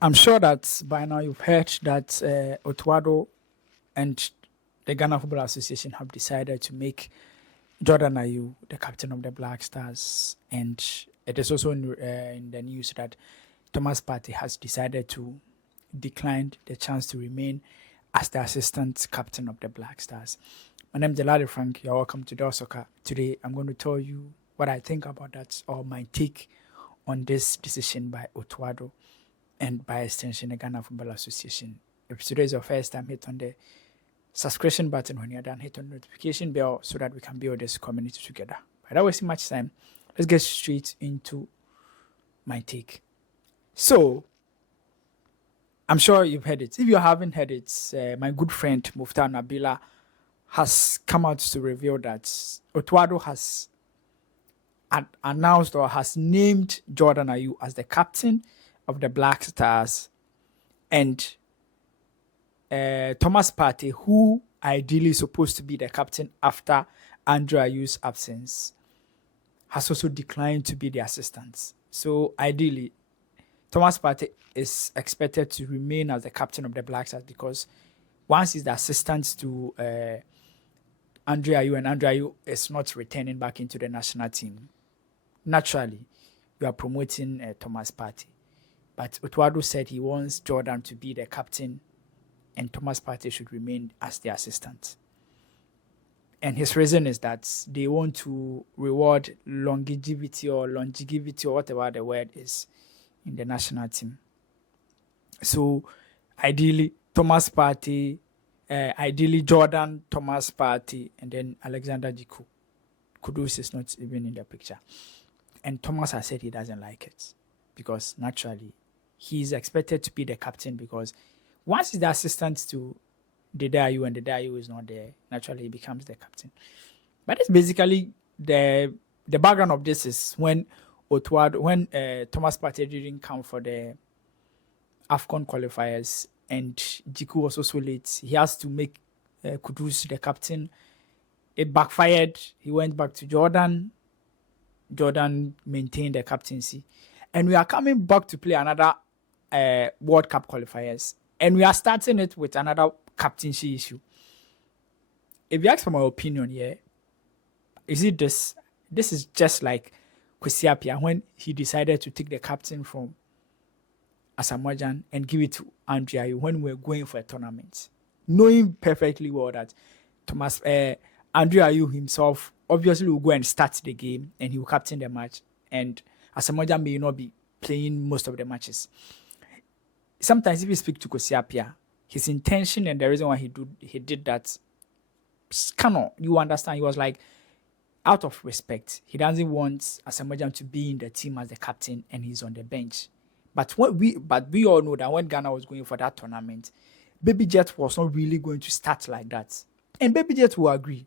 I'm sure that by now you've heard that Otuado and the Ghana Football Association have decided to make Jordan Ayew the captain of the Black Stars, and it is also in the news that Thomas Partey has decided to decline the chance to remain as the assistant captain of the Black Stars. My name is Delade Frank. You're welcome to Dell Soccer. Today, I'm going to tell you what I think about that or my take on this decision by Otuado and by extension the Ghana Football Association. If today is your first time, hit on the subscription button when you're done, hit on the notification bell so that we can build this community together. Without wasting much time, let's get straight into my take. So, I'm sure you've heard it. If you haven't heard it, my good friend Muftar Nabila has come out to reveal that Otuado has announced or has named Jordan Ayew as the captain of the Black Stars, and Thomas Partey, who ideally is supposed to be the captain after Andre Ayew's absence, has also declined to be the assistant. So ideally, Thomas Partey is expected to remain as the captain of the Black Stars because once he's the assistant to Andre Ayew and Andre Ayew is not returning back into the national team, naturally, you are promoting Thomas Partey. But Otuado said he wants Jordan to be the captain and Thomas Partey should remain as the assistant. And his reason is that they want to reward longevity or whatever the word is in the national team. So ideally, Thomas Partey, ideally Jordan, Thomas Partey, and then Alexander Jiku. Kudus is not even in the picture. And Thomas has said he doesn't like it because naturally he's expected to be the captain because once he's the assistant to the Ayew and the Ayew is not there, naturally he becomes the captain. But it's basically the background of this is when Thomas Partey didn't come for the AFCON qualifiers and Jiku was also late, he has to make Kudus the captain. It backfired. He went back to Jordan. Jordan maintained the captaincy. And we are coming back to play another World Cup qualifiers. And we are starting it with another captaincy issue. If you ask for my opinion here, is it this? This is just like Kwesi Appiah when he decided to take the captain from Asamoah and give it to Andre Ayew when we were going for a tournament. Knowing perfectly well that Andre Ayew himself obviously will go and start the game and he will captain the match. And Asamoah may not be playing most of the matches. Sometimes if you speak to Kwesi Appiah, his intention and the reason why he did that, you understand, he was like, out of respect, he doesn't want Asamoah to be in the team as the captain and he's on the bench. But we all know that when Ghana was going for that tournament, Baby Jet was not really going to start like that. And Baby Jet will agree.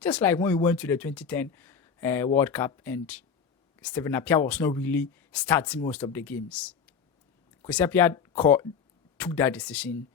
Just like when we went to the 2010 World Cup and Stephen Appiah was not really starting most of the games. Kwesi Appiah took that decision,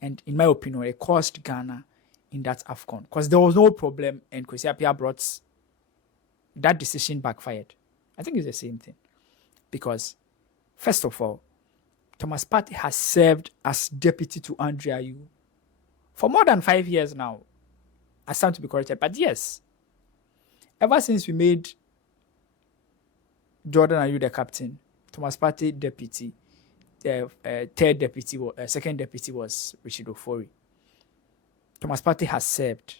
and in my opinion, it cost Ghana in that AFCON because there was no problem, and Kwesi Appiah brought that decision backfired. I think it's the same thing because, first of all, Thomas Partey has served as deputy to Andre Ayew for more than 5 years now. I stand to be corrected, but yes, ever since we made Jordan Ayew the captain, Thomas Partey deputy, the second deputy was Richard Ofori. Thomas Partey has served.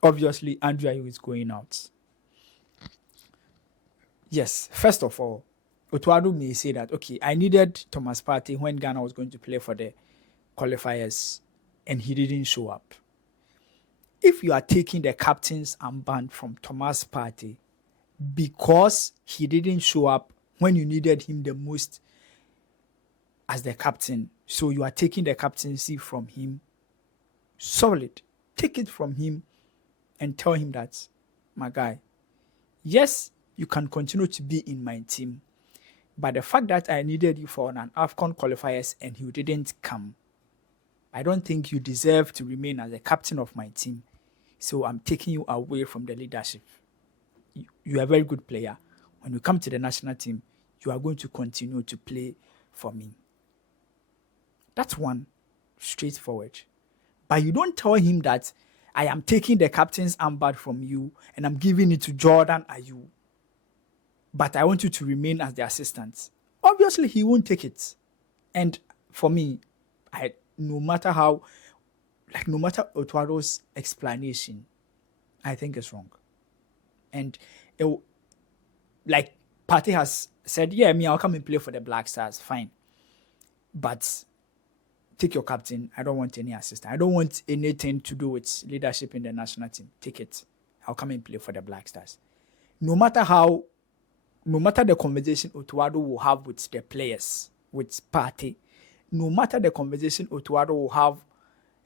Obviously, Andre Ayew is going out. Yes, first of all, Otuado may say that, okay, I needed Thomas Partey when Ghana was going to play for the qualifiers and he didn't show up. If you are taking the captain's armband from Thomas Partey because he didn't show up when you needed him the most as the captain, so you are taking the captaincy from him, solid. Take it from him and tell him that, my guy, yes, you can continue to be in my team, but the fact that I needed you for an AFCON qualifiers and you didn't come, I don't think you deserve to remain as the captain of my team. So I'm taking you away from the leadership. You are a very good player. When you come to the national team, you are going to continue to play for me. That's one, straightforward. But you don't tell him that I am taking the captain's armband from you and I'm giving it to Jordan Ayew, but I want you to remain as the assistant. Obviously, he won't take it. And for me, no matter Otuado's explanation, I think it's wrong. And like Partey has said, yeah, I'll come and play for the Black Stars, fine. But take your captain. I don't want any assistant. I don't want anything to do with leadership in the national team. Take it. I'll come and play for the Black Stars. No matter the conversation Otuado will have with the players, with Partey, no matter the conversation Otuado will have,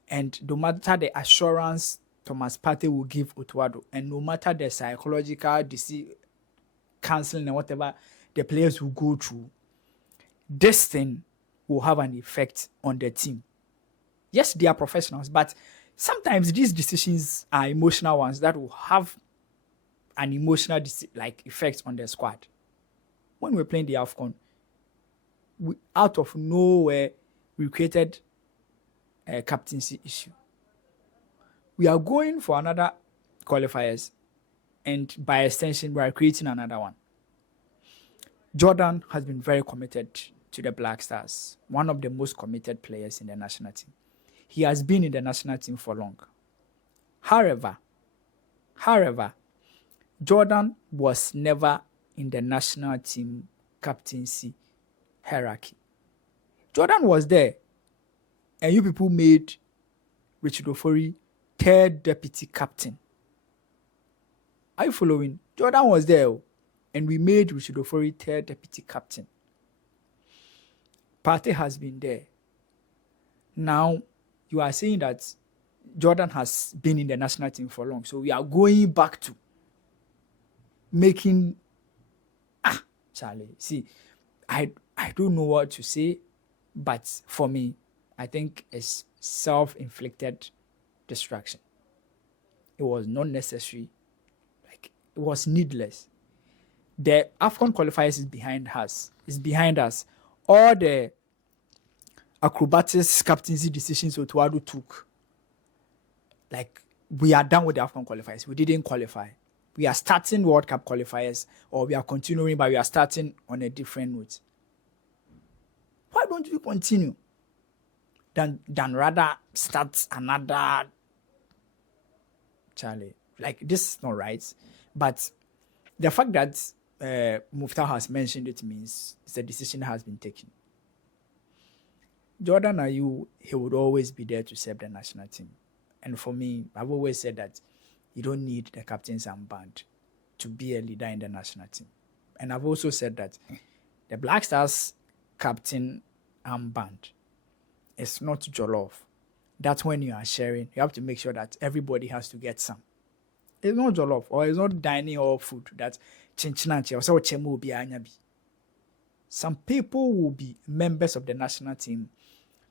and no matter the assurance Thomas Partey will give Otuado, and no matter the psychological counseling and whatever the players will go through, this thing will have an effect on the team. Yes, they are professionals, but sometimes these decisions are emotional ones that will have an emotional effect on the squad. When we're playing the AFCON, out of nowhere, we created a captaincy issue. We are going for another qualifiers, and by extension, we are creating another one. Jordan has been very committed to the Black Stars, one of the most committed players in the national team. He has been in the national team for long. However, Jordan was never in the national team captaincy hierarchy. Jordan was there, and you people made Richard Ofori third deputy captain. Are you following? Jordan was there, and we made Richard Ofori third deputy captain. Partey has been there. Now, you are saying that Jordan has been in the national team for long, so we are going back to making... Charlie, see, I don't know what to say, but for me, I think it's self-inflicted distraction. It was not necessary. It was needless. The AFCON qualifiers is behind us. All the acrobatics captaincy decisions Otuado took, we are done with the AFCON qualifiers. We didn't qualify. We are starting World Cup qualifiers, or we are continuing, but we are starting on a different note. Why don't we continue than rather start another? Charlie, this is not right. But the fact that Muftar has mentioned it means it's a decision that has been taken. Jordan Ayew, he would always be there to serve the national team. And for me, I've always said that you don't need the captain's armband to be a leader in the national team. And I've also said that the Black Stars captain armband is not jollof. That's when you are sharing. You have to make sure that everybody has to get some. It's not jollof, or it's not dining or food that chinchinanchi or so chemu will be anyabi. Some people will be members of the national team.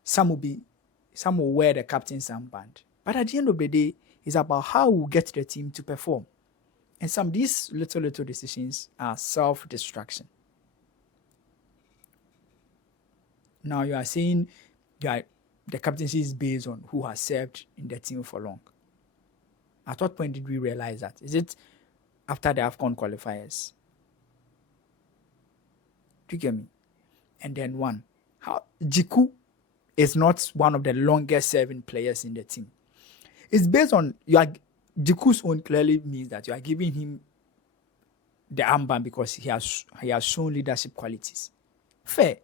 Some will wear the captain's armband. But at the end of the day, it's about how we get the team to perform. And some of these little decisions are self-destruction. Now you are saying that the captaincy is based on who has served in the team for long. At what point did we realize that? Is it after the AFCON qualifiers? Do you get me? And then Jiku is not one of the longest serving players in the team. It's based on Jiku's own clearly means that you are giving him the armband because he has shown leadership qualities. Fair.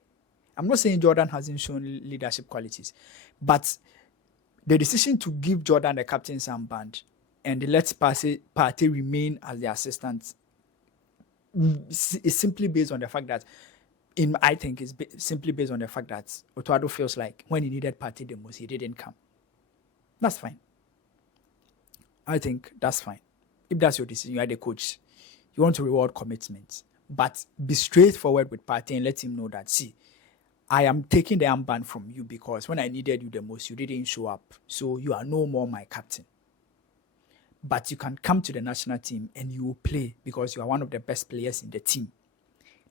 I'm not saying Jordan hasn't shown leadership qualities, but the decision to give Jordan the captain's armband and let Partey remain as the assistant is simply based on the fact that, simply based on the fact that Otuado feels like when he needed Partey the most, he didn't come. That's fine. I think that's fine. If that's your decision, you are the coach. You want to reward commitment. But be straightforward with Partey and let him know that, see, I am taking the armband from you because when I needed you the most, you didn't show up. So you are no more my captain. But you can come to the national team and you will play because you are one of the best players in the team.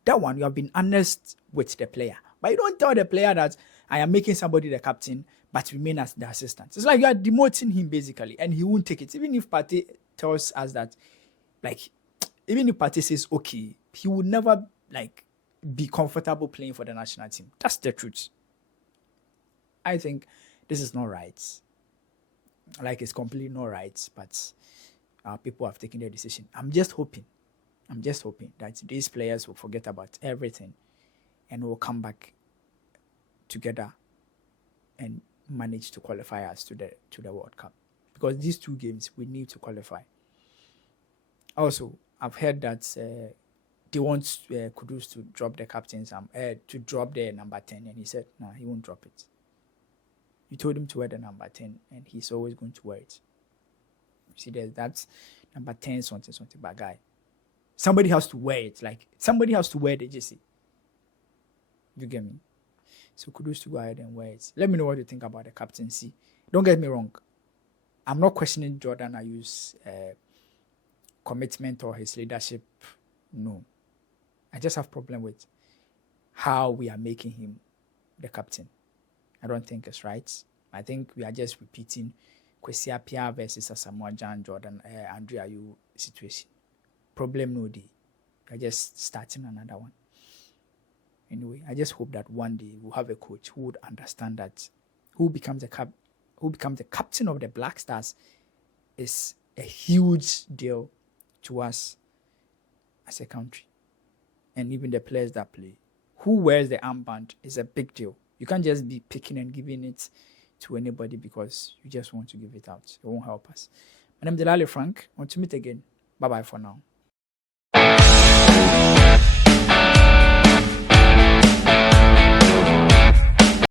That one, you have been honest with the player. But you don't tell the player that I am making somebody the captain, but remain as the assistant. It's like you are demoting him basically, and he won't take it. Even if Partey tells us that, like, even if Partey says okay, he would never like be comfortable playing for the national team. That's the truth. I think this is not right. Like, it's completely not right, but people have taken their decision. I'm just hoping that these players will forget about everything and will come back together and manage to qualify us to the World Cup. Because these 2 games, we need to qualify. Also, I've heard that they want Kudus to drop the captain's to drop the number 10, and he said, no, he won't drop it. You told him to wear the number 10, and he's always going to wear it. See, that's number 10, something, bad guy. Somebody has to wear it. Like, somebody has to wear the jersey. You get me? So Kudus to go ahead and wear it. Let me know what you think about the captaincy. Don't get me wrong. I'm not questioning Jordan Ayew's commitment or his leadership. No. I just have problem with how we are making him the captain. I don't think it's right. I think we are just repeating Kwesi Appiah versus Asamoah Gyan, Jordan, Andre Ayew situation. Problem no day. We are just starting another one. Anyway, I just hope that one day we'll have a coach who would understand that who becomes the captain of the Black Stars is a huge deal to us as a country. And even the players that play. Who wears the armband is a big deal. You can't just be picking and giving it to anybody because you just want to give it out. It won't help us. My name is Delali Frank. Want to meet again. Bye-bye for now.